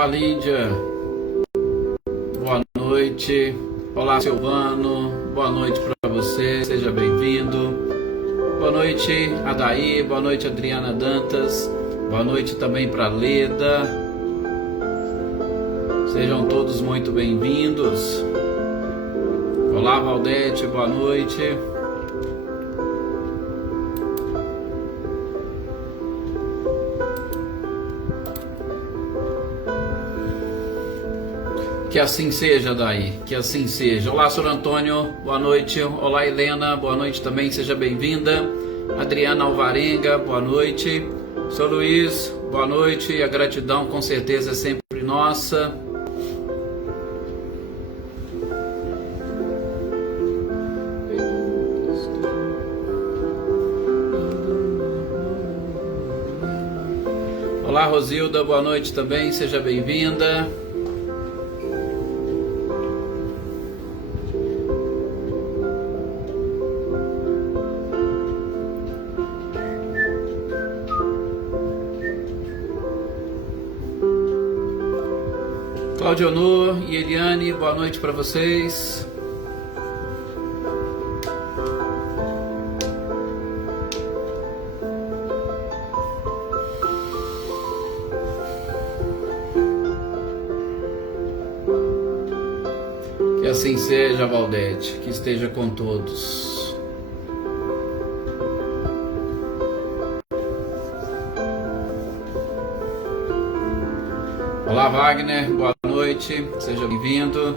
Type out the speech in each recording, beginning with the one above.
Olá, Lídia. Boa noite. Olá, Silvano. Boa noite para você. Seja bem-vindo. Boa noite, Adaí. Boa noite, Adriana Dantas. Boa noite também para Leda. Sejam todos muito bem-vindos. Olá, Valdete. Boa noite. Que assim seja, Daí, que assim seja. Olá, Sr. Antônio, boa noite. Olá, Helena, boa noite também, seja bem-vinda. Adriana Alvarenga, boa noite. Sr. Luiz, boa noite. E a gratidão com certeza é sempre nossa. Olá, Rosilda, boa noite também, seja bem-vinda. Claudionor e Eliane, boa noite para vocês. Que assim seja, Valdete, que esteja com todos. Olá, Wagner, boa noite, seja bem-vindo.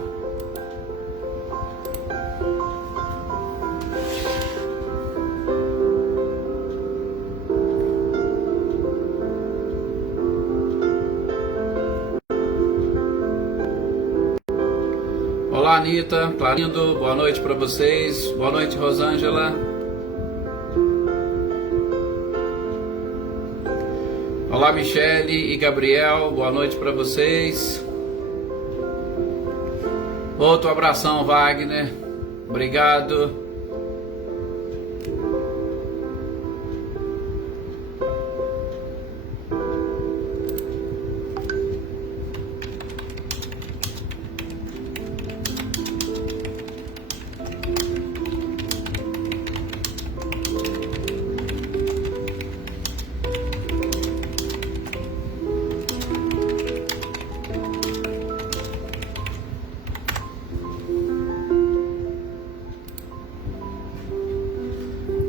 Olá, Anitta, Clarindo, boa noite para vocês. Boa noite, Rosângela. Olá, Michele e Gabriel, boa noite para vocês. Outro abração, Wagner. Obrigado.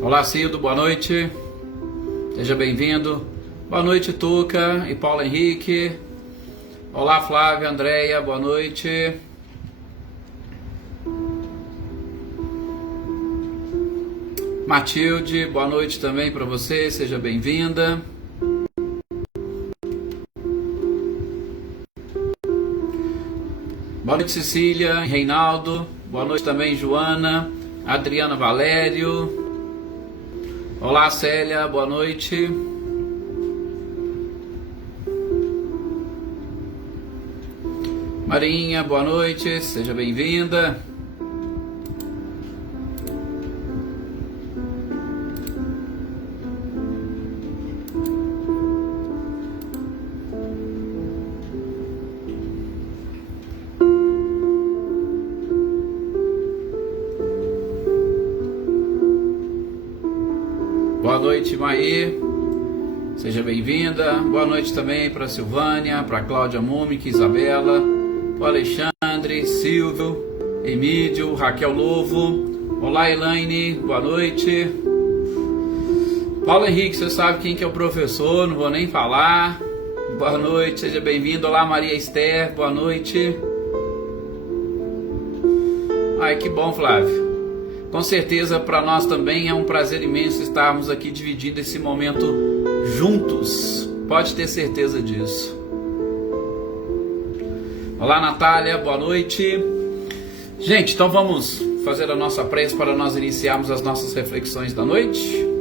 Olá, Cido, boa noite. Seja bem-vindo. Boa noite, Tuca e Paulo Henrique. Olá, Flávia, Andréia, boa noite. Matilde, boa noite também para você, seja bem-vinda. Boa noite, Cecília, Reinaldo. Boa noite também, Joana, Adriana Valério. Olá, Célia, boa noite. Marinha, boa noite, seja bem-vinda. Boa noite, Maí, seja bem-vinda. Boa noite também para Silvânia, para Cláudia Múmica, Isabela, para Alexandre, Silvio, Emílio, Raquel Lovo. Olá, Elaine, boa noite. Paulo Henrique, você sabe quem que é o professor, não vou nem falar. Boa noite, seja bem-vindo. Olá, Maria Esther, boa noite. Ai, que bom, Flávio. Com certeza para nós também é um prazer imenso estarmos aqui dividindo esse momento juntos. Pode ter certeza disso. Olá, Natália, boa noite. Gente, então vamos fazer a nossa prece para nós iniciarmos as nossas reflexões da noite.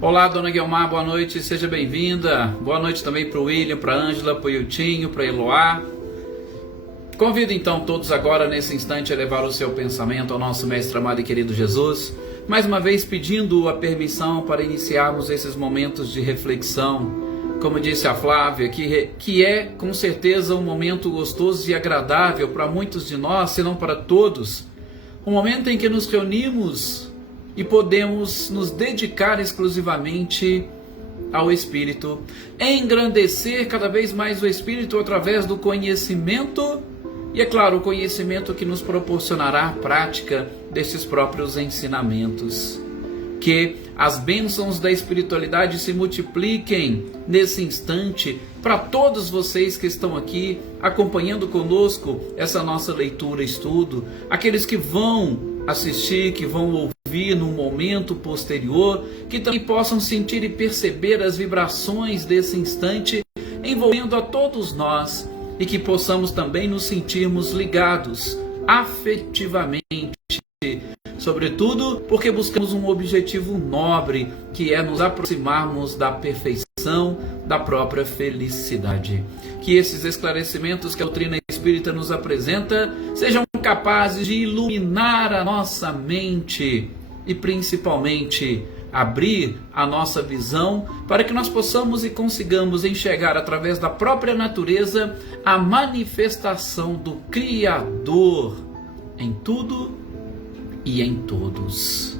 Olá, Dona Guilmar, boa noite, seja bem-vinda. Boa noite também para o William, para a Ângela, para o Iltinho, para a Eloá. Convido então todos agora nesse instante a levar o seu pensamento ao nosso Mestre amado e querido Jesus, mais uma vez pedindo a permissão para iniciarmos esses momentos de reflexão. Como disse a Flávia, que é com certeza um momento gostoso e agradável para muitos de nós, se não para todos. Um momento em que nos reunimos e podemos nos dedicar exclusivamente ao Espírito, engrandecer cada vez mais o Espírito através do conhecimento e, é claro, o conhecimento que nos proporcionará a prática destes próprios ensinamentos. Que as bênçãos da espiritualidade se multipliquem nesse instante para todos vocês que estão aqui acompanhando conosco essa nossa leitura, estudo, aqueles que vão assistir, que vão ouvir no momento posterior, que também possam sentir e perceber as vibrações desse instante envolvendo a todos nós e que possamos também nos sentirmos ligados afetivamente, sobretudo porque buscamos um objetivo nobre, que é nos aproximarmos da perfeição, da própria felicidade. Que esses esclarecimentos que a doutrina espírita nos apresenta sejam capazes de iluminar a nossa mente e principalmente abrir a nossa visão para que nós possamos e consigamos enxergar através da própria natureza a manifestação do Criador em tudo e em todos.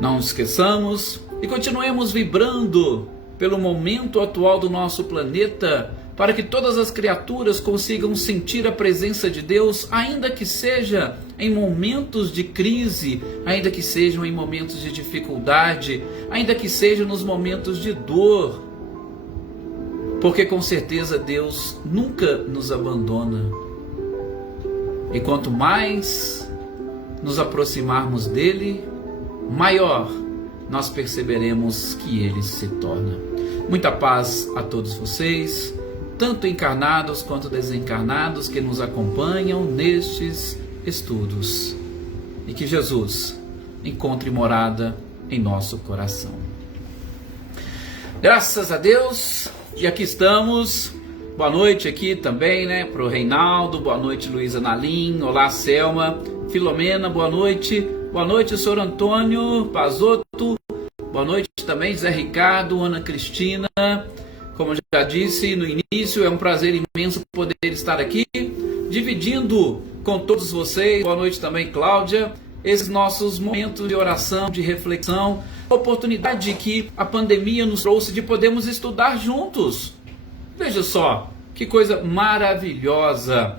Não esqueçamos e continuemos vibrando pelo momento atual do nosso planeta, para que todas as criaturas consigam sentir a presença de Deus, ainda que seja em momentos de crise, ainda que sejam em momentos de dificuldade, ainda que sejam nos momentos de dor, porque com certeza Deus nunca nos abandona. E quanto mais nos aproximarmos dele, maior nós perceberemos que ele se torna. Muita paz a todos vocês, tanto encarnados quanto desencarnados que nos acompanham nestes estudos. E que Jesus encontre morada em nosso coração. Graças a Deus, e aqui estamos. Boa noite aqui também, para o Reinaldo. Boa noite, Luísa Nalim. Olá, Selma. Filomena, boa noite. Boa noite, senhor Antônio Pazotto. Boa noite também, Zé Ricardo, Ana Cristina. Como já disse no início, é um prazer imenso poder estar aqui, dividindo com todos vocês. Boa noite também, Cláudia. Esses nossos momentos de oração, de reflexão, a oportunidade que a pandemia nos trouxe de podermos estudar juntos. Veja só, que coisa maravilhosa.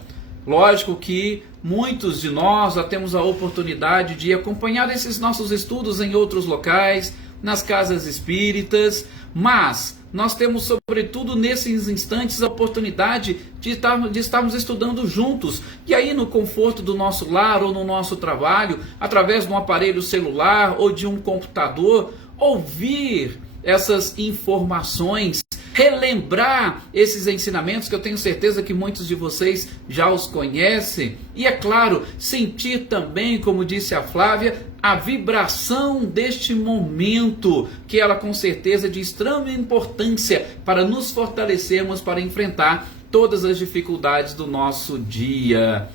Lógico que muitos de nós já temos a oportunidade de acompanhar esses nossos estudos em outros locais, nas casas espíritas, mas nós temos, sobretudo nesses instantes, a oportunidade de estarmos estudando juntos. E aí, no conforto do nosso lar ou no nosso trabalho, através de um aparelho celular ou de um computador, ouvir essas informações, relembrar esses ensinamentos que eu tenho certeza que muitos de vocês já os conhecem. E é claro, sentir também, como disse a Flávia, a vibração deste momento, que ela com certeza é de extrema importância para nos fortalecermos para enfrentar todas as dificuldades do nosso dia.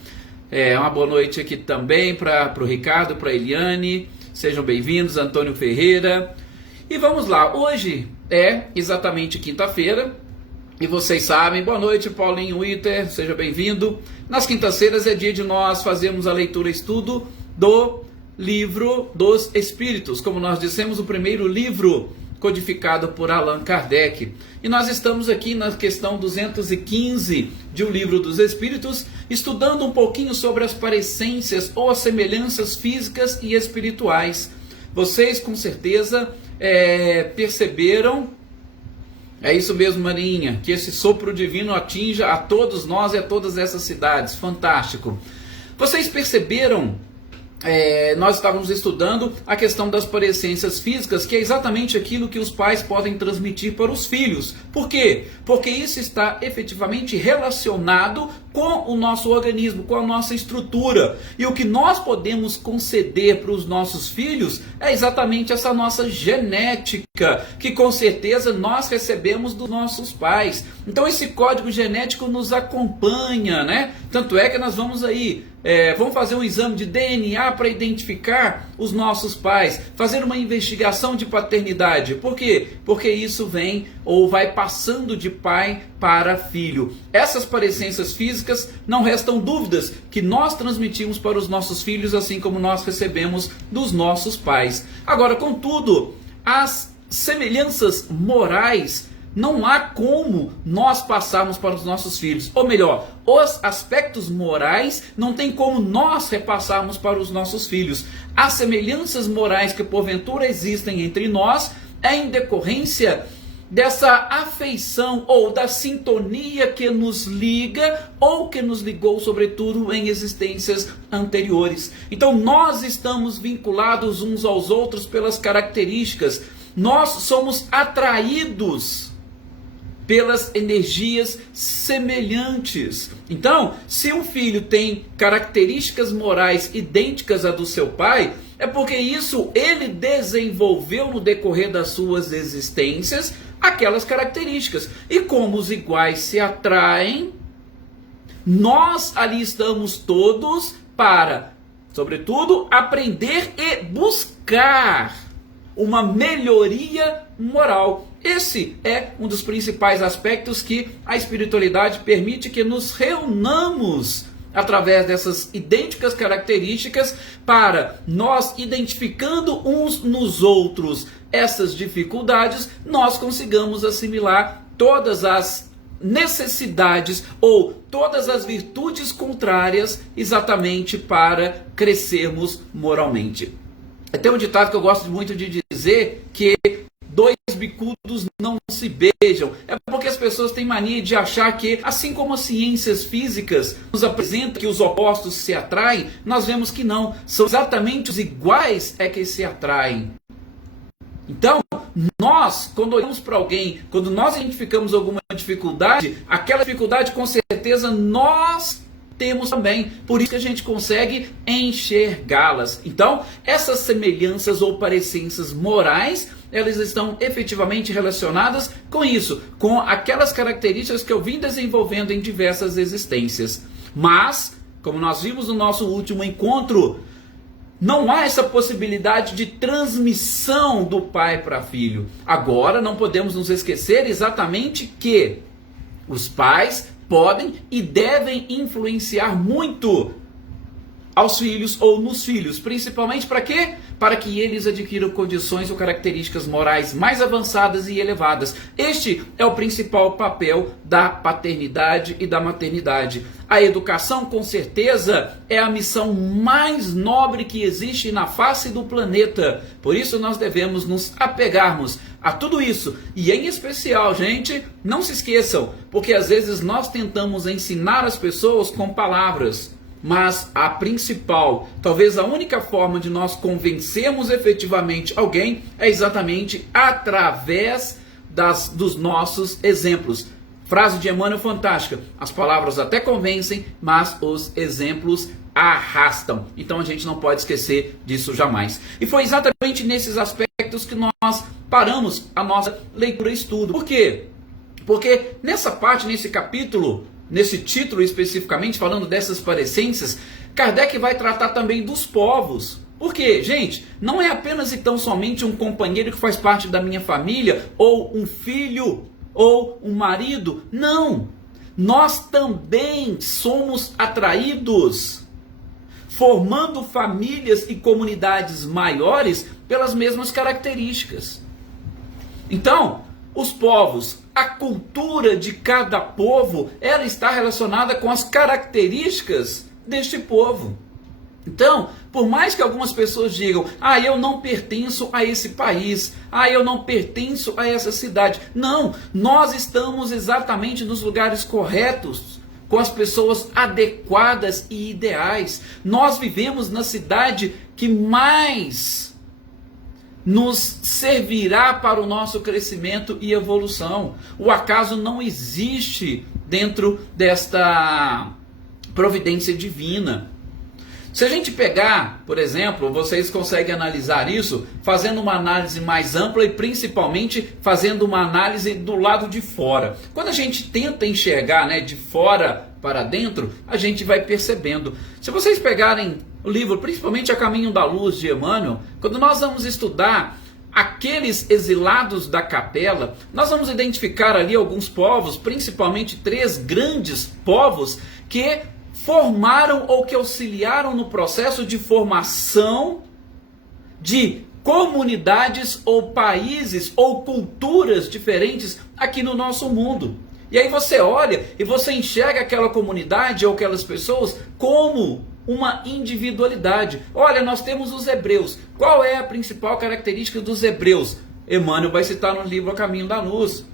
Uma boa noite aqui também para o Ricardo, para a Eliane. Sejam bem-vindos, Antônio Ferreira. E vamos lá, hoje é exatamente quinta-feira, e vocês sabem, boa noite Paulinho Witter, seja bem-vindo. Nas quintas-feiras é dia de nós fazermos a leitura e estudo do Livro dos Espíritos, como nós dissemos, o primeiro livro codificado por Allan Kardec. E nós estamos aqui na questão 215 de O Livro dos Espíritos, estudando um pouquinho sobre as parecências ou as semelhanças físicas e espirituais. Vocês com certeza perceberam, é isso mesmo, Marinha, que esse sopro divino atinja a todos nós e a todas essas cidades. Fantástico. Vocês perceberam, nós estávamos estudando a questão das parecências físicas, que é exatamente aquilo que os pais podem transmitir para os filhos. Por quê? Porque isso está efetivamente relacionado com o nosso organismo, com a nossa estrutura. E o que nós podemos conceder para os nossos filhos é exatamente essa nossa genética, que com certeza nós recebemos dos nossos pais. Então esse código genético nos acompanha, né? Tanto é que nós vamos aí, vamos fazer um exame de DNA para identificar os nossos pais, fazer uma investigação de paternidade. Por quê? Porque isso vem ou vai passando de pai para filho. Essas parecências físicas, não restam dúvidas que nós transmitimos para os nossos filhos, assim como nós recebemos dos nossos pais. Agora, contudo, as semelhanças morais não há como nós passarmos para os nossos filhos. Ou melhor, os aspectos morais não tem como nós repassarmos para os nossos filhos. As semelhanças morais que porventura existem entre nós é em decorrência dessa afeição ou da sintonia que nos liga ou que nos ligou sobretudo em existências anteriores. Então nós estamos vinculados uns aos outros pelas características. Nós somos atraídos pelas energias semelhantes. Então, se um filho tem características morais idênticas à do seu pai, é porque isso ele desenvolveu no decorrer das suas existências aquelas características. E como os iguais se atraem, nós ali estamos todos para, sobretudo, aprender e buscar uma melhoria moral. Esse é um dos principais aspectos que a espiritualidade permite que nos reunamos através dessas idênticas características para nós, identificando uns nos outros essas dificuldades, nós consigamos assimilar todas as necessidades ou todas as virtudes contrárias exatamente para crescermos moralmente. Tem um ditado que eu gosto muito de dizer que dois bicudos não se beijam. É porque as pessoas têm mania de achar que, assim como as ciências físicas nos apresentam que os opostos se atraem, nós vemos que não. São exatamente os iguais é que se atraem. Então, nós, quando olhamos para alguém, quando nós identificamos alguma dificuldade, aquela dificuldade com certeza nós temos também, por isso que a gente consegue enxergá-las. Então, essas semelhanças ou parecências morais, elas estão efetivamente relacionadas com isso, com aquelas características que eu vim desenvolvendo em diversas existências. Mas, como nós vimos no nosso último encontro, não há essa possibilidade de transmissão do pai para filho. Agora, não podemos nos esquecer exatamente que os pais podem e devem influenciar muito aos filhos ou nos filhos, principalmente para quê? Para que eles adquiram condições ou características morais mais avançadas e elevadas. Este é o principal papel da paternidade e da maternidade. A educação, com certeza, é a missão mais nobre que existe na face do planeta. Por isso nós devemos nos apegarmos a tudo isso. E em especial, gente, não se esqueçam, porque às vezes nós tentamos ensinar as pessoas com palavras. Mas a principal, talvez a única forma de nós convencermos efetivamente alguém é exatamente através dos nossos exemplos. Frase de Emmanuel fantástica: as palavras até convencem, mas os exemplos arrastam. Então a gente não pode esquecer disso jamais. E foi exatamente nesses aspectos que nós paramos a nossa leitura e estudo. Por quê? Porque nessa parte, nesse capítulo, nesse título especificamente, falando dessas parecências, Kardec vai tratar também dos povos. Por quê? Gente, não é apenas e tão somente um companheiro que faz parte da minha família, ou um filho, ou um marido. Não! Nós também somos atraídos, formando famílias e comunidades maiores pelas mesmas características. Então, os povos, a cultura de cada povo, ela está relacionada com as características deste povo. Então, por mais que algumas pessoas digam: eu não pertenço a esse país, eu não pertenço a essa cidade. Não, nós estamos exatamente nos lugares corretos, com as pessoas adequadas e ideais. Nós vivemos na cidade que mais nos servirá para o nosso crescimento e evolução. O acaso não existe dentro providência divina. Se a gente pegar, por exemplo, vocês conseguem analisar isso fazendo uma análise mais ampla e principalmente fazendo uma análise do lado de fora. Quando a gente tenta enxergar, né, de fora para dentro, a gente vai percebendo. Se vocês pegarem o livro, principalmente A Caminho da Luz, de Emmanuel, quando nós vamos estudar aqueles exilados da capela, nós vamos identificar ali alguns povos, principalmente 3 grandes povos que formaram ou que auxiliaram no processo de formação de comunidades ou países ou culturas diferentes aqui no nosso mundo. E aí você olha e você enxerga aquela comunidade ou aquelas pessoas como uma individualidade. Olha, nós temos os hebreus. Qual é a principal característica dos hebreus? Emmanuel vai citar no livro A Caminho da Luz.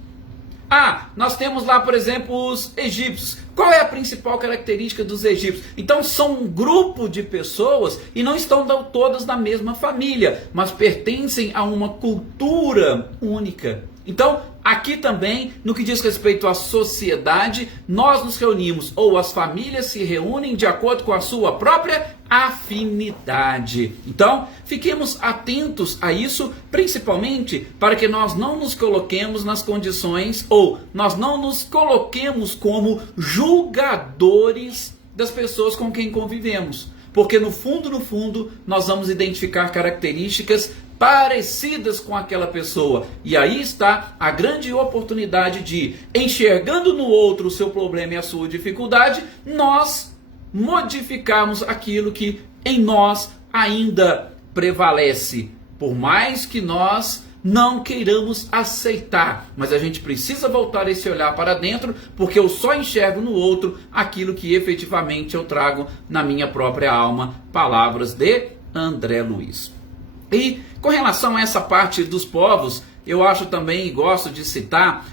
Nós temos lá, por exemplo, os egípcios. Qual é a principal característica dos egípcios? Então são um grupo de pessoas e não estão todas na mesma família, mas pertencem a uma cultura única. Então, aqui também, no que diz respeito à sociedade, nós nos reunimos, ou as famílias se reúnem de acordo com a sua própria afinidade. Então, fiquemos atentos a isso, principalmente para que nós não nos coloquemos nas condições, ou nós não nos coloquemos como julgadores das pessoas com quem convivemos. Porque no fundo, nós vamos identificar características parecidas com aquela pessoa. E aí está a grande oportunidade de, enxergando no outro o seu problema e a sua dificuldade, nós modificarmos aquilo que em nós ainda prevalece. Por mais que nós não queiramos aceitar, mas a gente precisa voltar esse olhar para dentro, porque eu só enxergo no outro aquilo que efetivamente eu trago na minha própria alma. Palavras de André Luiz. E com relação a essa parte dos povos, eu acho também, e gosto de citar,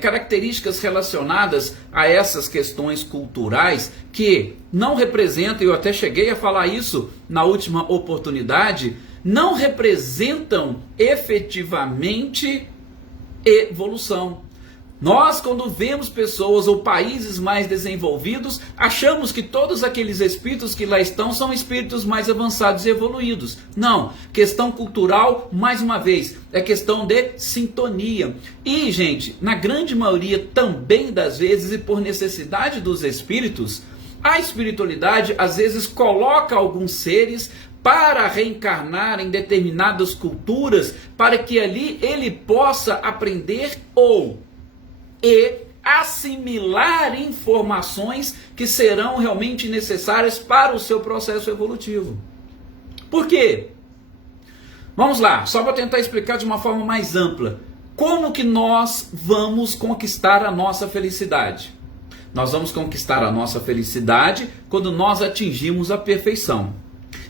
características relacionadas a essas questões culturais que não representam, eu até cheguei a falar isso na última oportunidade, não representam efetivamente evolução. Nós, quando vemos pessoas ou países mais desenvolvidos, achamos que todos aqueles espíritos que lá estão são espíritos mais avançados e evoluídos. Não, questão cultural, mais uma vez, é questão de sintonia. E, gente, na grande maioria também das vezes, e por necessidade dos espíritos, a espiritualidade às vezes coloca alguns seres para reencarnar em determinadas culturas, para que ali ele possa aprender e assimilar informações que serão realmente necessárias para o seu processo evolutivo. Por quê? Vamos lá, só para tentar explicar de uma forma mais ampla. Como que nós vamos conquistar a nossa felicidade? Nós vamos conquistar a nossa felicidade quando nós atingimos a perfeição.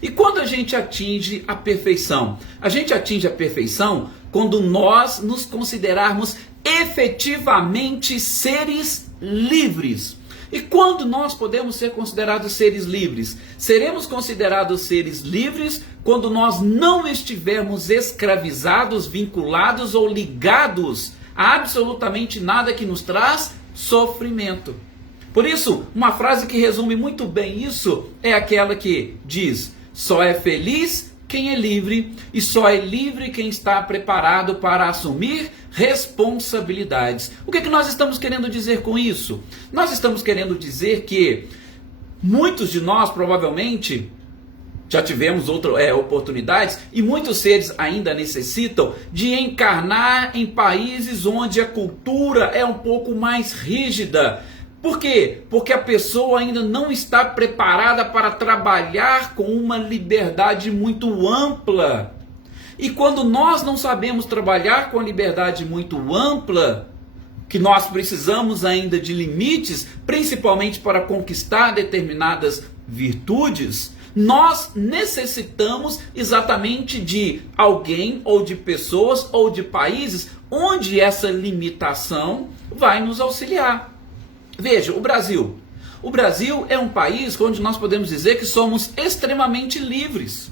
E quando a gente atinge a perfeição? A gente atinge a perfeição quando nós nos considerarmos efetivamente seres livres. E quando nós podemos ser considerados seres livres? Seremos considerados seres livres quando nós não estivermos escravizados, vinculados ou ligados a absolutamente nada que nos traz sofrimento. Por isso, uma frase que resume muito bem isso é aquela que diz: só é feliz quem é livre, e só é livre quem está preparado para assumir responsabilidades. O que nós estamos querendo dizer com isso? Nós estamos querendo dizer que muitos de nós provavelmente já tivemos oportunidades, e muitos seres ainda necessitam de encarnar em países onde a cultura é um pouco mais rígida. Por quê? Porque a pessoa ainda não está preparada para trabalhar com uma liberdade muito ampla. E quando nós não sabemos trabalhar com a liberdade muito ampla, que nós precisamos ainda de limites, principalmente para conquistar determinadas virtudes, nós necessitamos exatamente de alguém, ou de pessoas, ou de países, onde essa limitação vai nos auxiliar. Veja, o Brasil. O Brasil é um país onde nós podemos dizer que somos extremamente livres.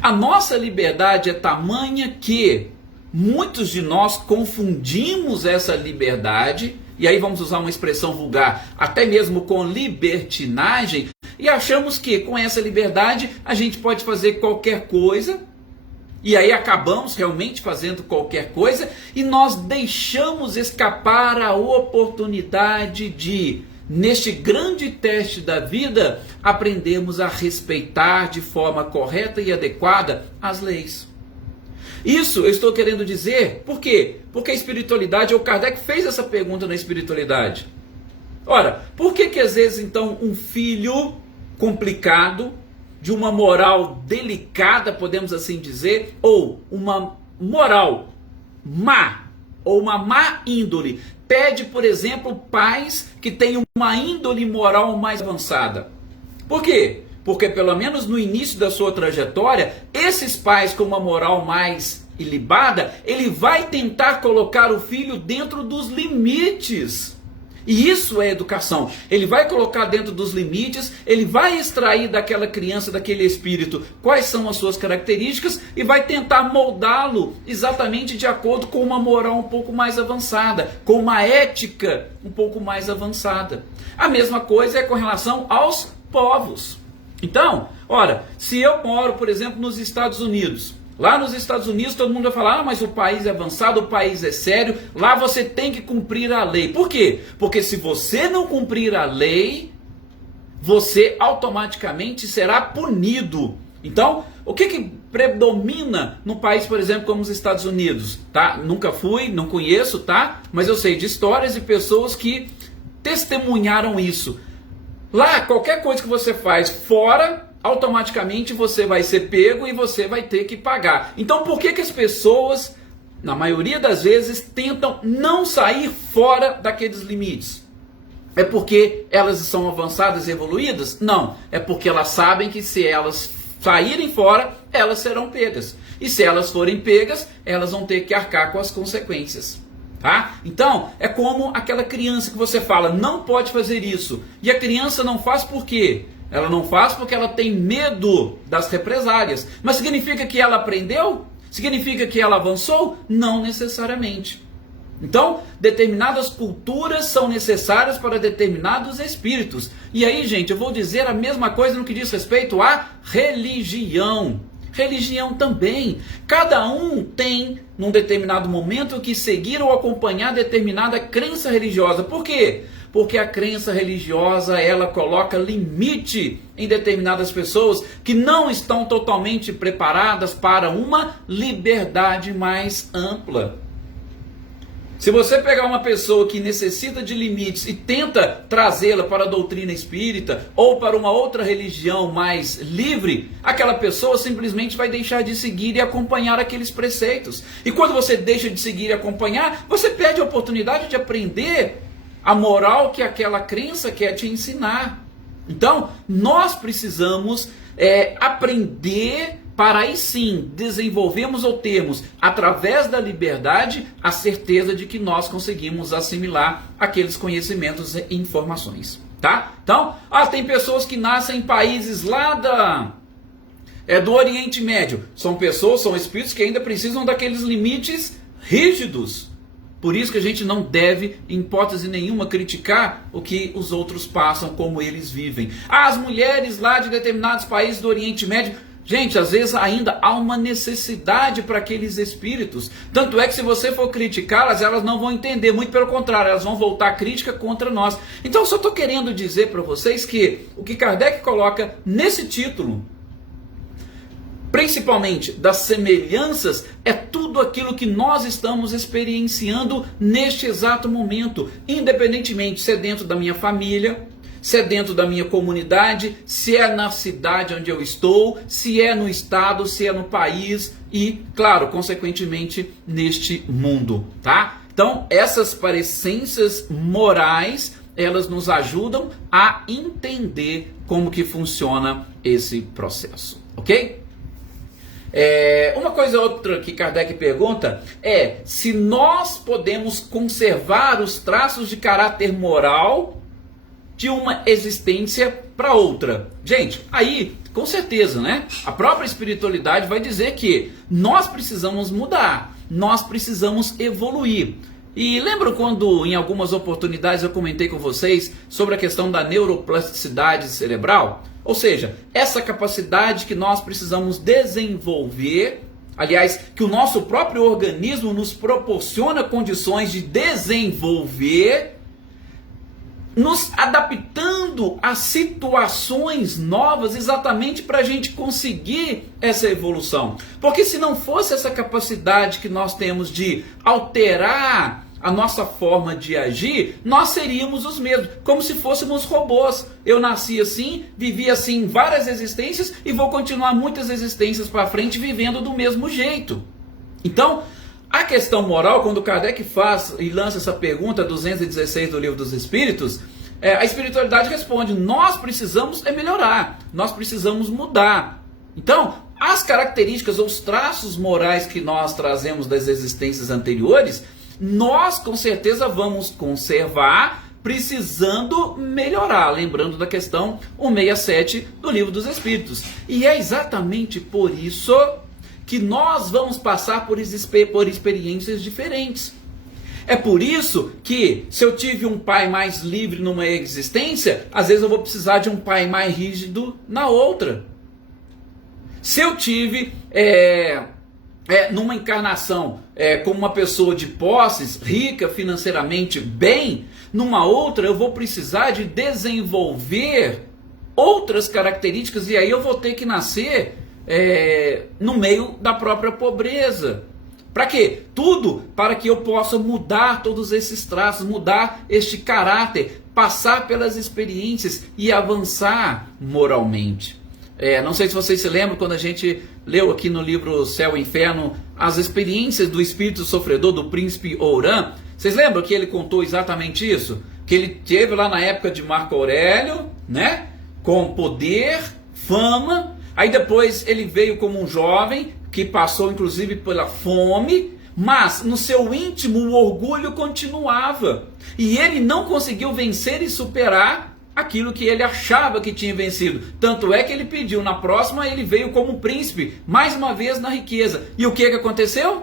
A nossa liberdade é tamanha que muitos de nós confundimos essa liberdade e aí vamos usar uma expressão vulgar, até mesmo com libertinagem, e achamos que com essa liberdade a gente pode fazer qualquer coisa, e aí acabamos realmente fazendo qualquer coisa, e nós deixamos escapar a oportunidade de, neste grande teste da vida, aprendermos a respeitar de forma correta e adequada as leis. Isso eu estou querendo dizer, por quê? Porque a espiritualidade, o Kardec fez essa pergunta na espiritualidade. Ora, por que às vezes então um filho complicado, de uma moral delicada, podemos assim dizer, ou uma moral má, ou uma má índole, pede, por exemplo, pais que têm uma índole moral mais avançada? Por quê? Porque pelo menos no início da sua trajetória, esses pais com uma moral mais ilibada, ele vai tentar colocar o filho dentro dos limites. E isso é educação. Ele vai colocar dentro dos limites, ele vai extrair daquela criança, daquele espírito, quais são as suas características e vai tentar moldá-lo exatamente de acordo com uma moral um pouco mais avançada, com uma ética um pouco mais avançada. A mesma coisa é com relação aos povos. Então, ora, se eu moro, por exemplo, nos Estados Unidos, lá nos Estados Unidos todo mundo vai falar, ah, mas o país é avançado, o país é sério, lá você tem que cumprir a lei. Por quê? Porque se você não cumprir a lei, você automaticamente será punido. Então, o que predomina no país, por exemplo, como os Estados Unidos? Tá? Nunca fui, não conheço, tá? Mas eu sei de histórias de pessoas que testemunharam isso. Lá, qualquer coisa que você faz fora, automaticamente você vai ser pego e você vai ter que pagar. Então, por que as pessoas, na maioria das vezes, tentam não sair fora daqueles limites? É porque elas são avançadas e evoluídas? Não. É porque elas sabem que se elas saírem fora, elas serão pegas. E se elas forem pegas, elas vão ter que arcar com as consequências. Tá? Então, é como aquela criança que você fala, não pode fazer isso. E a criança não faz por quê? Ela não faz porque ela tem medo das represálias. Mas significa que ela aprendeu? Significa que ela avançou? Não necessariamente. Então, determinadas culturas são necessárias para determinados espíritos. E aí, gente, eu vou dizer a mesma coisa no que diz respeito à religião. Religião também. Cada um tem, num determinado momento, que seguir ou acompanhar determinada crença religiosa. Por quê? Porque a crença religiosa, ela coloca limite em determinadas pessoas que não estão totalmente preparadas para uma liberdade mais ampla. Se você pegar uma pessoa que necessita de limites e tenta trazê-la para a doutrina espírita ou para uma outra religião mais livre, aquela pessoa simplesmente vai deixar de seguir e acompanhar aqueles preceitos. E quando você deixa de seguir e acompanhar, você perde a oportunidade de aprender a moral que aquela crença quer te ensinar. Então, nós precisamos aprender para aí sim desenvolvermos ou termos, através da liberdade, a certeza de que nós conseguimos assimilar aqueles conhecimentos e informações. Tá? Então, tem pessoas que nascem em países lá do Oriente Médio. São pessoas, são espíritos que ainda precisam daqueles limites rígidos. Por isso que a gente não deve, em hipótese nenhuma, criticar o que os outros passam, como eles vivem. As mulheres lá de determinados países do Oriente Médio, gente, às vezes ainda há uma necessidade para aqueles espíritos. Tanto é que se você for criticá-las, elas não vão entender. Muito pelo contrário, elas vão voltar a crítica contra nós. Então eu só estou querendo dizer para vocês que o que Kardec coloca nesse título, principalmente das semelhanças, é tudo aquilo que nós estamos experienciando neste exato momento. Independentemente se é dentro da minha família, se é dentro da minha comunidade, se é na cidade onde eu estou, se é no estado, se é no país e, claro, consequentemente, neste mundo, tá? Então, essas parecências morais, elas nos ajudam a entender como que funciona esse processo, ok? Uma coisa outra que Kardec pergunta é se nós podemos conservar os traços de caráter moral de uma existência para outra. Gente, aí, com certeza, né? A própria espiritualidade vai dizer que nós precisamos mudar, nós precisamos evoluir. E lembram quando em algumas oportunidades eu comentei com vocês sobre a questão da neuroplasticidade cerebral? Ou seja, essa capacidade que nós precisamos desenvolver, aliás, que o nosso próprio organismo nos proporciona condições de desenvolver, nos adaptando a situações novas, exatamente para a gente conseguir essa evolução. Porque se não fosse essa capacidade que nós temos de alterar a nossa forma de agir, nós seríamos os mesmos, como se fôssemos robôs. Eu nasci assim, vivi assim várias existências e vou continuar muitas existências para frente vivendo do mesmo jeito. Então, a questão moral, quando Kardec faz e lança essa pergunta 216 do Livro dos Espíritos, a espiritualidade responde: nós precisamos melhorar, nós precisamos mudar. Então, as características ou os traços morais que nós trazemos das existências anteriores, nós com certeza vamos conservar, precisando melhorar, lembrando da questão 167 do Livro dos Espíritos. E é exatamente por isso que nós vamos passar por experiências diferentes. É por isso que, se eu tive um pai mais livre numa existência, às vezes eu vou precisar de um pai mais rígido na outra. Se eu tive numa encarnação como uma pessoa de posses, rica financeiramente bem, numa outra eu vou precisar de desenvolver outras características, e aí eu vou ter que nascer no meio da própria pobreza. Para quê? Tudo para que eu possa mudar todos esses traços, mudar este caráter, passar pelas experiências e avançar moralmente. Não sei se vocês se lembram quando a gente leu aqui no livro Céu e Inferno as experiências do espírito sofredor do príncipe Ourã. Vocês lembram que ele contou exatamente isso? Que ele teve lá na época de Marco Aurélio, né? Com poder, fama. Aí depois ele veio como um jovem que passou inclusive pela fome, mas no seu íntimo o orgulho continuava. E ele não conseguiu vencer e superar aquilo que ele achava que tinha vencido. Tanto é que ele pediu, na próxima ele veio como príncipe, mais uma vez na riqueza. E o que aconteceu?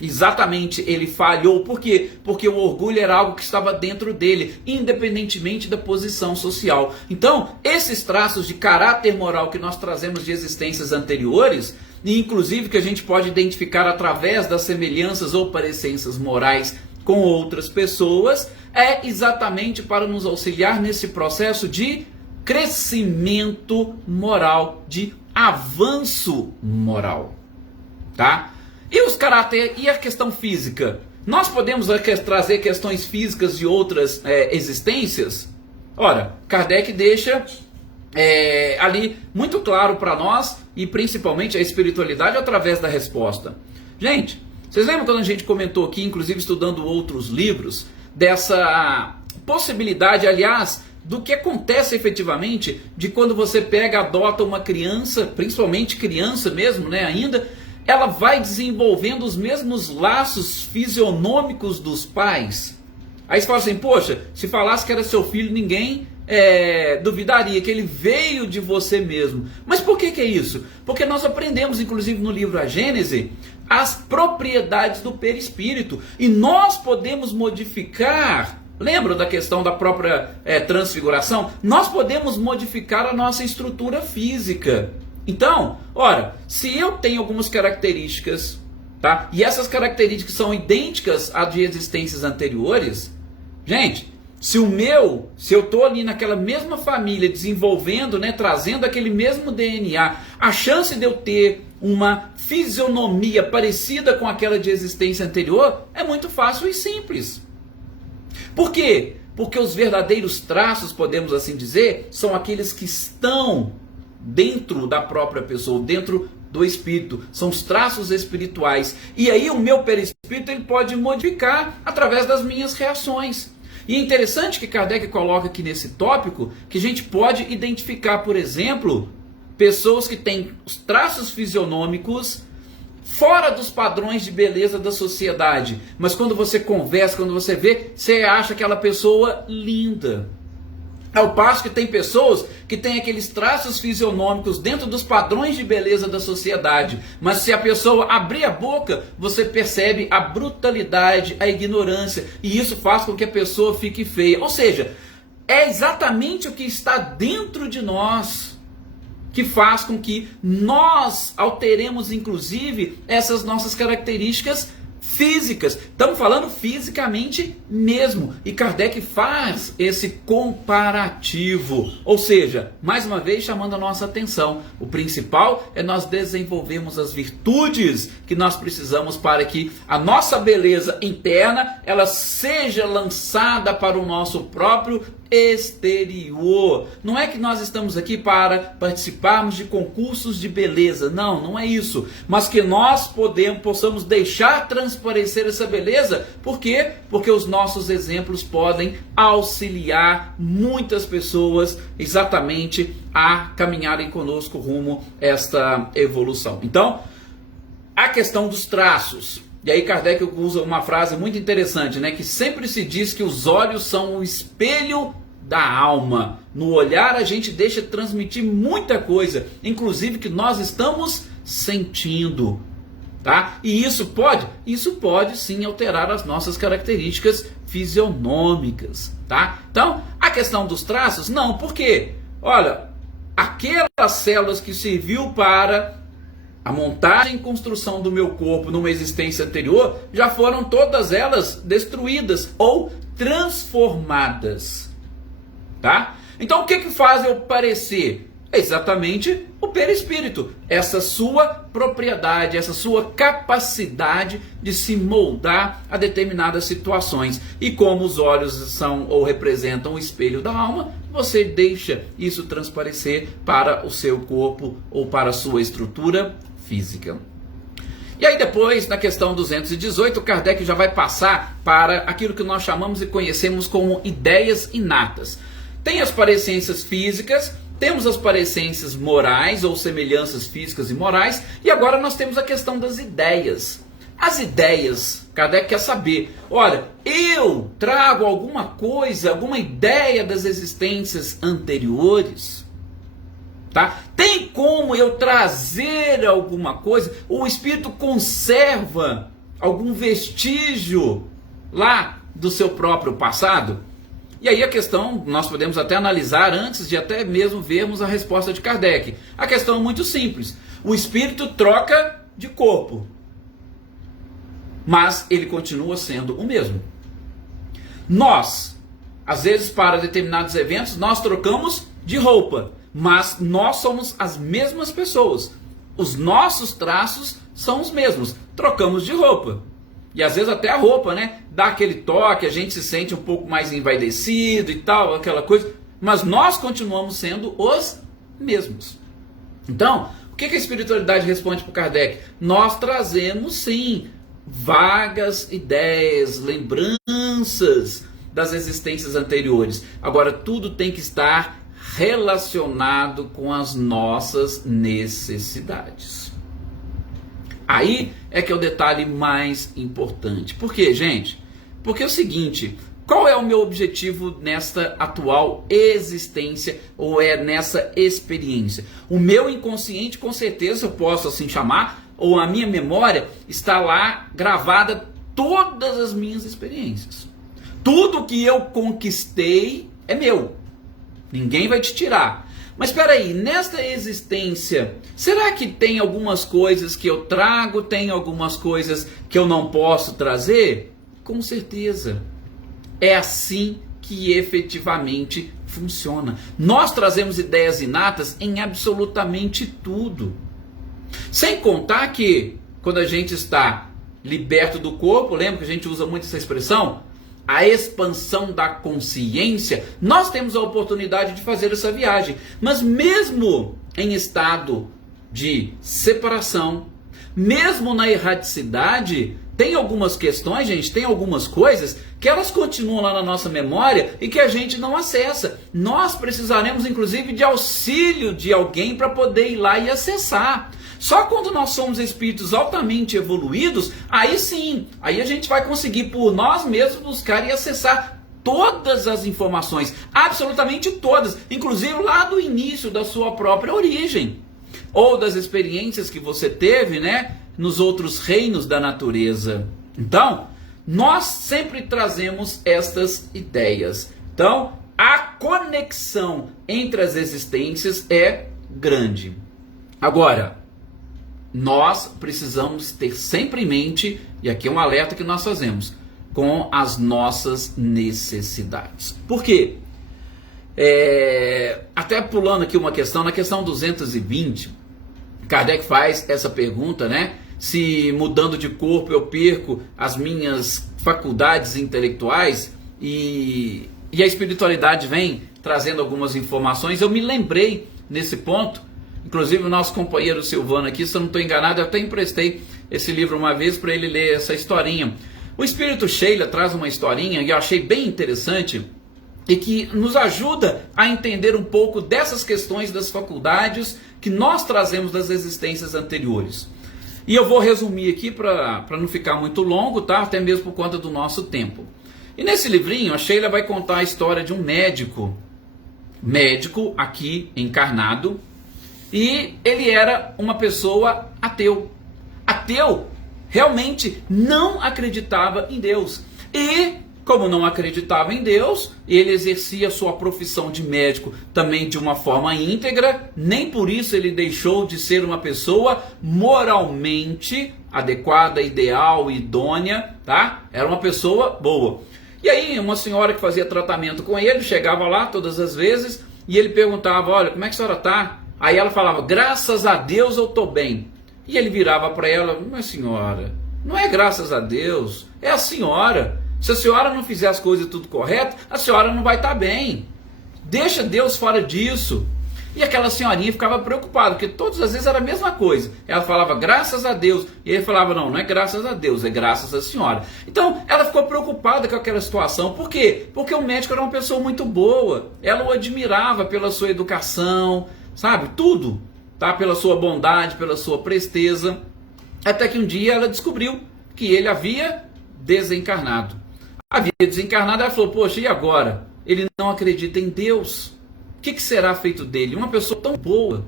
Exatamente, ele falhou. Por quê? Porque o orgulho era algo que estava dentro dele, independentemente da posição social. Então, esses traços de caráter moral que nós trazemos de existências anteriores, e inclusive que a gente pode identificar através das semelhanças ou parecenças morais com outras pessoas, é exatamente para nos auxiliar nesse processo de crescimento moral, de avanço moral, tá? E os caráter e a questão física? Nós podemos trazer questões físicas de outras existências? Ora, Kardec deixa ali muito claro para nós, e principalmente a espiritualidade através da resposta. Gente, vocês lembram quando a gente comentou aqui, inclusive estudando outros livros, dessa possibilidade, aliás, do que acontece efetivamente de quando você pega, adota uma criança, principalmente criança mesmo, né, ainda, ela vai desenvolvendo os mesmos laços fisionômicos dos pais. Aí você fala assim: poxa, se falasse que era seu filho, ninguém duvidaria que ele veio de você mesmo. Mas por que é isso? Porque nós aprendemos, inclusive no livro A Gênese, as propriedades do perispírito, e nós podemos modificar. Lembra da questão da própria transfiguração? Nós podemos modificar a nossa estrutura física. Então, ora, se eu tenho algumas características, tá? E essas características são idênticas às de existências anteriores, gente, se eu estou ali naquela mesma família desenvolvendo, né, trazendo aquele mesmo DNA, a chance de eu ter uma fisionomia parecida com aquela de existência anterior é muito fácil e simples. Por quê? Porque os verdadeiros traços, podemos assim dizer, são aqueles que estão dentro da própria pessoa, dentro do espírito, são os traços espirituais. E aí o meu perispírito ele pode modificar através das minhas reações. E é interessante que Kardec coloca aqui nesse tópico que a gente pode identificar, por exemplo, pessoas que têm os traços fisionômicos fora dos padrões de beleza da sociedade, mas quando você conversa, quando você vê, você acha aquela pessoa linda. Ao passo que tem pessoas que têm aqueles traços fisionômicos dentro dos padrões de beleza da sociedade. Mas se a pessoa abrir a boca, você percebe a brutalidade, a ignorância. E isso faz com que a pessoa fique feia. Ou seja, é exatamente o que está dentro de nós que faz com que nós alteremos, inclusive, essas nossas características físicas. Estamos falando fisicamente mesmo. E Kardec faz esse comparativo. Ou seja, mais uma vez chamando a nossa atenção. O principal é nós desenvolvermos as virtudes que nós precisamos para que a nossa beleza interna ela seja lançada para o nosso próprio exterior. Não é que nós estamos aqui para participarmos de concursos de beleza, não é isso, mas que nós possamos deixar transparecer essa beleza. Por quê? Porque os nossos exemplos podem auxiliar muitas pessoas exatamente a caminharem conosco rumo a esta evolução. Então, a questão dos traços. E aí Kardec usa uma frase muito interessante, né? Que sempre se diz que os olhos são o espelho da alma. No olhar a gente deixa transmitir muita coisa, inclusive que nós estamos sentindo, tá? E isso pode sim alterar as nossas características fisionômicas, tá? Então, a questão dos traços, não, por quê? Olha, aquelas células que serviu para a montagem e construção do meu corpo numa existência anterior, já foram todas elas destruídas ou transformadas, tá? Então o que faz eu parecer? É exatamente o perispírito, essa sua propriedade, essa sua capacidade de se moldar a determinadas situações. E como os olhos são ou representam o espelho da alma, você deixa isso transparecer para o seu corpo ou para a sua estrutura física. E aí depois, na questão 218, Kardec já vai passar para aquilo que nós chamamos e conhecemos como ideias inatas. Tem as parecências físicas, temos as parecências morais ou semelhanças físicas e morais, e agora nós temos a questão das ideias. As ideias, Kardec quer saber, olha, eu trago alguma coisa, alguma ideia das existências anteriores? Tá? Tem como eu trazer alguma coisa? O espírito conserva algum vestígio lá do seu próprio passado? E aí a questão, nós podemos até analisar antes de até mesmo vermos a resposta de Kardec. A questão é muito simples. O espírito troca de corpo, mas ele continua sendo o mesmo. Nós, às vezes para determinados eventos, nós trocamos de roupa, mas nós somos as mesmas pessoas. Os nossos traços são os mesmos. Trocamos de roupa. E às vezes até a roupa, né? Dá aquele toque, a gente se sente um pouco mais envaidecido e tal, aquela coisa. Mas nós continuamos sendo os mesmos. Então, o que a espiritualidade responde para o Kardec? Nós trazemos sim vagas ideias, lembranças das existências anteriores. Agora, tudo tem que estar relacionado com as nossas necessidades. Aí é que é o detalhe mais importante. Por quê, gente? Porque é o seguinte, qual é o meu objetivo nesta atual existência ou nessa experiência? O meu inconsciente, com certeza, eu posso assim chamar, ou a minha memória está lá gravada todas as minhas experiências. Tudo que eu conquistei é meu. Ninguém vai te tirar. Mas espera aí, nesta existência, será que tem algumas coisas que eu trago, tem algumas coisas que eu não posso trazer? Com certeza. É assim que efetivamente funciona. Nós trazemos ideias inatas em absolutamente tudo. Sem contar que, quando a gente está liberto do corpo, lembra que a gente usa muito essa expressão? A expansão da consciência, nós temos a oportunidade de fazer essa viagem. Mas mesmo em estado de separação, mesmo na erraticidade, tem algumas questões, gente, tem algumas coisas que elas continuam lá na nossa memória e que a gente não acessa. Nós precisaremos, inclusive, de auxílio de alguém para poder ir lá e acessar. Só quando nós somos espíritos altamente evoluídos, aí sim, aí a gente vai conseguir por nós mesmos buscar e acessar todas as informações, absolutamente todas, inclusive lá do início da sua própria origem, ou das experiências que você teve, né, nos outros reinos da natureza. Então, nós sempre trazemos estas ideias. Então, a conexão entre as existências é grande. Agora, nós precisamos ter sempre em mente, e aqui é um alerta que nós fazemos, com as nossas necessidades. Por quê? Até pulando aqui uma questão, na questão 220, Kardec faz essa pergunta, né? Se mudando de corpo eu perco as minhas faculdades intelectuais, e a espiritualidade vem trazendo algumas informações. Eu me lembrei nesse ponto, inclusive o nosso companheiro Silvano aqui, se eu não estou enganado, eu até emprestei esse livro uma vez para ele ler essa historinha. O Espírito Sheila traz uma historinha e eu achei bem interessante e que nos ajuda a entender um pouco dessas questões das faculdades que nós trazemos das existências anteriores. E eu vou resumir aqui para não ficar muito longo, tá? Até mesmo por conta do nosso tempo. E nesse livrinho a Sheila vai contar a história de um médico aqui encarnado, e ele era uma pessoa ateu. Ateu, realmente não acreditava em Deus. E, como não acreditava em Deus, ele exercia sua profissão de médico também de uma forma íntegra, nem por isso ele deixou de ser uma pessoa moralmente adequada, ideal, idônea, tá? Era uma pessoa boa. E aí, uma senhora que fazia tratamento com ele, chegava lá todas as vezes, e ele perguntava, olha, como é que a senhora está? Aí ela falava, graças a Deus eu estou bem. E ele virava para ela, mas senhora, não é graças a Deus, é a senhora. Se a senhora não fizer as coisas tudo correto, a senhora não vai estar bem. Deixa Deus fora disso. E aquela senhorinha ficava preocupada, porque todas as vezes era a mesma coisa. Ela falava, graças a Deus. E ele falava, não é graças a Deus, é graças à senhora. Então, ela ficou preocupada com aquela situação. Por quê? Porque o médico era uma pessoa muito boa. Ela o admirava pela sua educação, sabe? Tudo, tá? Pela sua bondade, pela sua presteza. Até que um dia ela descobriu que ele havia desencarnado. Havia desencarnado, ela falou, poxa, e agora? Ele não acredita em Deus. O que será feito dele? Uma pessoa tão boa.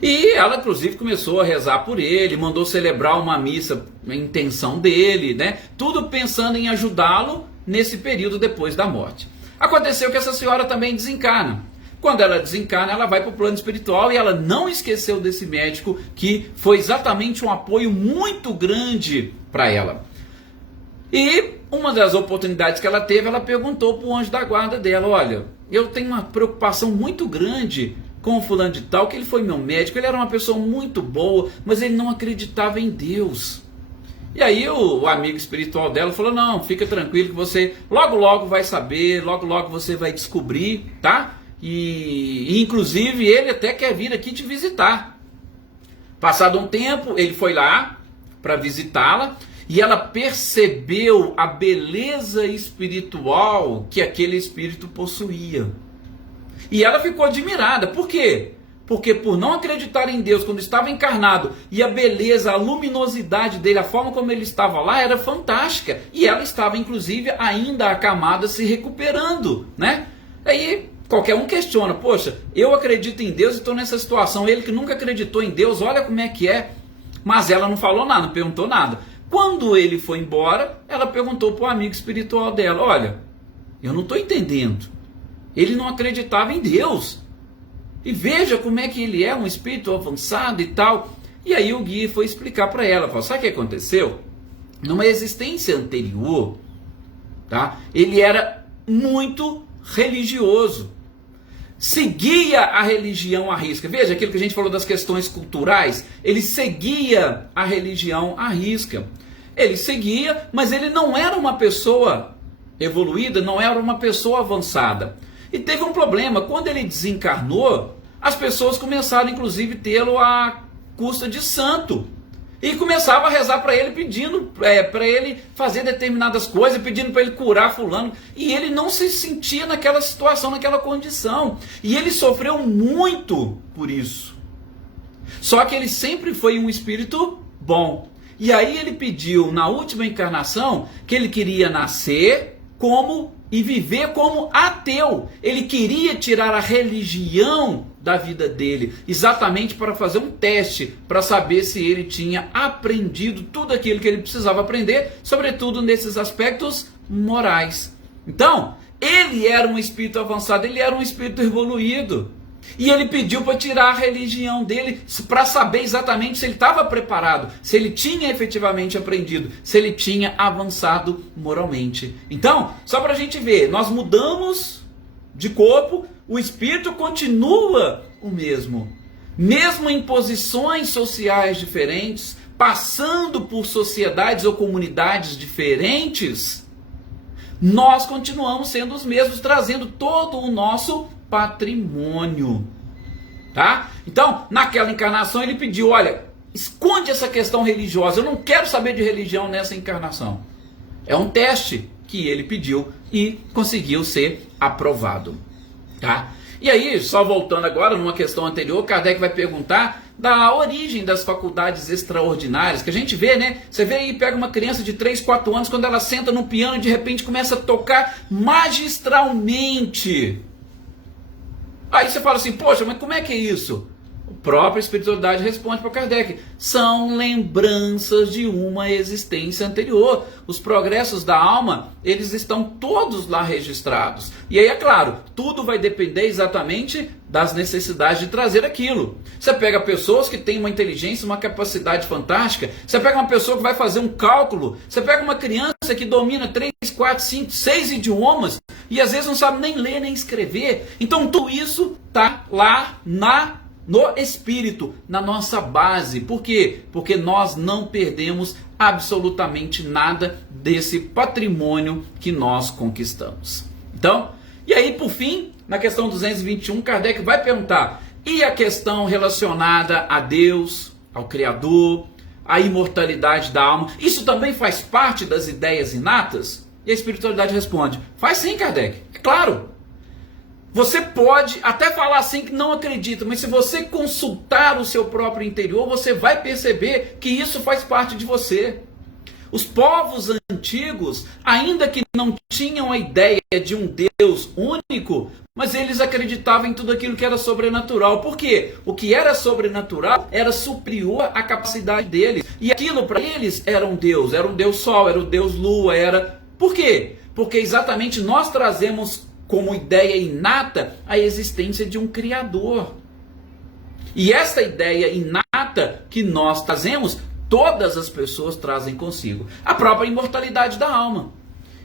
E ela, inclusive, começou a rezar por ele, mandou celebrar uma missa na intenção dele, né? Tudo pensando em ajudá-lo nesse período depois da morte. Aconteceu que essa senhora também desencarna. Quando ela desencarna, ela vai para o plano espiritual e ela não esqueceu desse médico que foi exatamente um apoio muito grande para ela. E uma das oportunidades que ela teve, ela perguntou para o anjo da guarda dela, olha, eu tenho uma preocupação muito grande com o fulano de tal, que ele foi meu médico, ele era uma pessoa muito boa, mas ele não acreditava em Deus. E aí o amigo espiritual dela falou, não, fica tranquilo que você logo logo vai saber, logo logo você vai descobrir, tá? E inclusive ele até quer vir aqui te visitar. Passado um tempo, ele foi lá para visitá-la, e ela percebeu a beleza espiritual que aquele espírito possuía. E ela ficou admirada. Por quê? Porque por não acreditar em Deus quando estava encarnado, e a beleza, a luminosidade dele, a forma como ele estava lá era fantástica. E ela estava inclusive ainda acamada, se recuperando, né? Aí qualquer um questiona, poxa, eu acredito em Deus e estou nessa situação. Ele que nunca acreditou em Deus, olha como é que é. Mas ela não falou nada, não perguntou nada. Quando ele foi embora, ela perguntou para o amigo espiritual dela, olha, eu não estou entendendo. Ele não acreditava em Deus. E veja como é que ele é um espírito avançado e tal. E aí o guia foi explicar para ela, falou, sabe o que aconteceu? Numa existência anterior, tá? Ele era muito religioso. Seguia a religião à risca. Veja aquilo que a gente falou das questões culturais. Ele seguia a religião à risca. Ele seguia, mas ele não era uma pessoa evoluída, não era uma pessoa avançada. E teve um problema. Quando ele desencarnou, as pessoas começaram inclusive tê-lo à custa de santo. E começava a rezar para ele, pedindo para ele fazer determinadas coisas, pedindo para ele curar fulano. E ele não se sentia naquela situação, naquela condição. E ele sofreu muito por isso. Só que ele sempre foi um espírito bom. E aí ele pediu, na última encarnação, que ele queria nascer, e viver como ateu. Ele queria tirar a religião da vida dele, exatamente para fazer um teste, para saber se ele tinha aprendido tudo aquilo que ele precisava aprender, sobretudo nesses aspectos morais. Então, ele era um espírito avançado, ele era um espírito evoluído. E ele pediu para tirar a religião dele, para saber exatamente se ele estava preparado, se ele tinha efetivamente aprendido, se ele tinha avançado moralmente. Então, só para a gente ver, nós mudamos de corpo, o espírito continua o mesmo. Mesmo em posições sociais diferentes, passando por sociedades ou comunidades diferentes, nós continuamos sendo os mesmos, trazendo todo o nosso patrimônio, tá? Então, naquela encarnação ele pediu, olha, esconde essa questão religiosa, eu não quero saber de religião nessa encarnação. É um teste que ele pediu e conseguiu ser aprovado, tá? E aí, só voltando agora numa questão anterior, Kardec vai perguntar da origem das faculdades extraordinárias, que a gente vê, né? Você vê aí, pega uma criança de 3, 4 anos, quando ela senta no piano e de repente começa a tocar magistralmente. Aí você fala assim, poxa, mas como é que é isso? A própria espiritualidade responde para Kardec, são lembranças de uma existência anterior. Os progressos da alma, eles estão todos lá registrados. E aí, é claro, tudo vai depender exatamente das necessidades de trazer aquilo. Você pega pessoas que têm uma inteligência, uma capacidade fantástica, você pega uma pessoa que vai fazer um cálculo, você pega uma criança que domina 3, 4, 5, 6 idiomas, e às vezes não sabe nem ler, nem escrever. Então tudo isso está lá no espírito, na nossa base. Por quê? Porque nós não perdemos absolutamente nada desse patrimônio que nós conquistamos. Então, e aí por fim, na questão 221, Kardec vai perguntar, e a questão relacionada a Deus, ao Criador, a imortalidade da alma, isso também faz parte das ideias inatas? E a espiritualidade responde, faz sim, Kardec, é claro. Você pode até falar assim que não acredita, mas se você consultar o seu próprio interior, você vai perceber que isso faz parte de você. Os povos antigos, ainda que não tinham a ideia de um Deus único, mas eles acreditavam em tudo aquilo que era sobrenatural. Por quê? O que era sobrenatural era superior à capacidade deles. E aquilo para eles era um Deus Sol, era o Deus Lua, era... Por quê? Porque exatamente nós trazemos como ideia inata a existência de um Criador. E essa ideia inata que nós trazemos, todas as pessoas trazem consigo. A própria imortalidade da alma.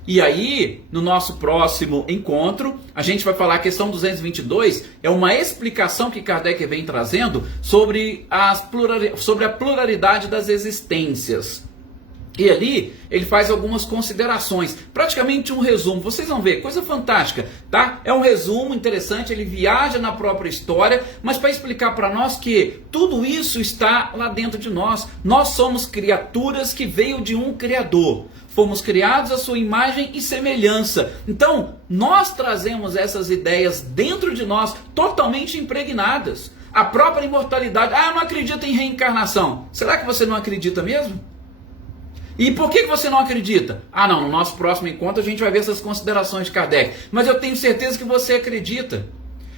E aí, no nosso próximo encontro, a gente vai falar a questão 222, é uma explicação que Kardec vem trazendo sobre a pluralidade das existências. E ali, ele faz algumas considerações, praticamente um resumo. Vocês vão ver, coisa fantástica, tá? É um resumo interessante, ele viaja na própria história, mas para explicar para nós que tudo isso está lá dentro de nós. Nós somos criaturas que veio de um Criador. Fomos criados à sua imagem e semelhança. Então, nós trazemos essas ideias dentro de nós, totalmente impregnadas. A própria imortalidade. Ah, eu não acredito em reencarnação. Será que você não acredita mesmo? E por que você não acredita? Ah não, no nosso próximo encontro a gente vai ver essas considerações de Kardec. Mas eu tenho certeza que você acredita.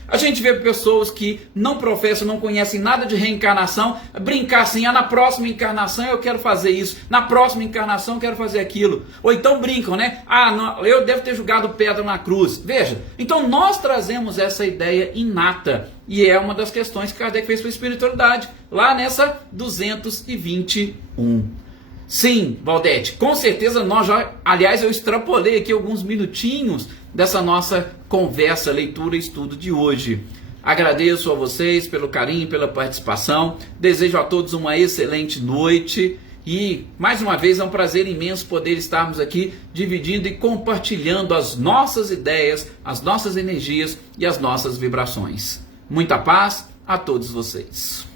A gente vê pessoas que não professam, não conhecem nada de reencarnação, brincar assim, na próxima encarnação eu quero fazer isso, na próxima encarnação eu quero fazer aquilo. Ou então brincam, né? Ah, não, eu devo ter jogado pedra na cruz. Veja, então nós trazemos essa ideia inata. E é uma das questões que Kardec fez para a espiritualidade, lá nessa 221. Sim, Valdete, com certeza nós já, aliás, eu extrapolei aqui alguns minutinhos dessa nossa conversa, leitura e estudo de hoje. Agradeço a vocês pelo carinho, pela participação, desejo a todos uma excelente noite e, mais uma vez, é um prazer imenso poder estarmos aqui dividindo e compartilhando as nossas ideias, as nossas energias e as nossas vibrações. Muita paz a todos vocês.